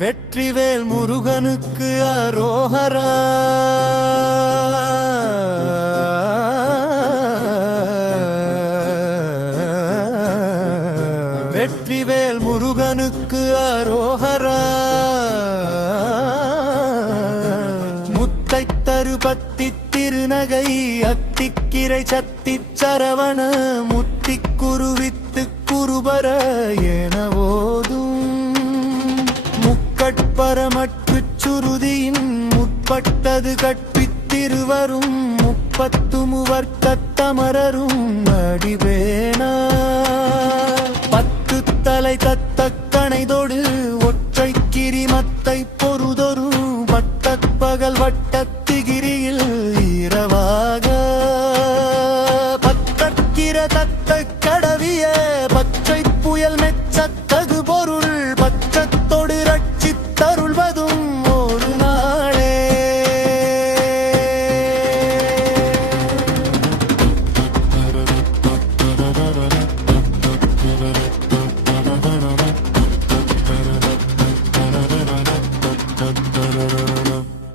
வெற்றிவேல் முருகனுக்கு அரோஹரா. வெற்றிவேல் முருகனுக்கு அரோஹரா. முத்தை தருபத்தி திருநகை அத்திக்கிரை சத்தி சரவண முத்தி குருவித்து குருபர என ஓதும் முக்கட்பரமற்று சுருதியின் முற்பட்டது கற்பித்திருவரும் முப்பத்து முவர்க்கத்தமரரும் அடிவேனா. பத்து தலை தத்த கணைதொடு ஒற்றை கிரிமத்தை பொருதொரு பட்டப்பகல் வட்டத்திகிரியில் இரவாக பத்தக்கிர தத்த கடவிய பச்சை புயல் மெச்சத்தகு பொருள் பச்சத்தொடு ரட்சித்தருள்வதும் ஒரு நாளே.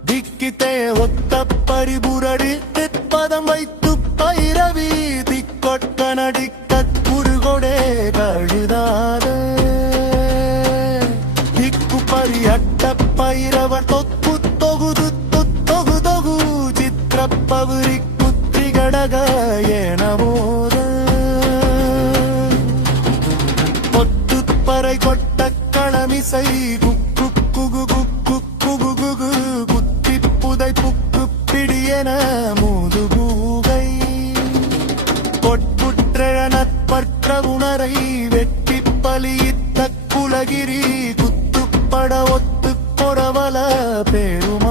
திக்கித்தே ஒத்த பரிபுரடி பதம் வைத்து பைரவி திக்கொட்ட நடிக்க குறுகொடே கழுதாத திக்கு பரியட்ட பைரவர் தொக்கு தொகுது தொகு தொகு சித்திரப்பவுரி குத்தி கடக எனவோத பொத்துப்பறை கொட்ட களமிசை குக்கு குகு குக்கு குகு குகு குத்தி புதை புக்கு பிடியென முதுகூகை பொற்புற்ற உணரை வெட்டி பலியித்த குலகிரி குத்துப்பட ஒத்து பொறவல பெரும்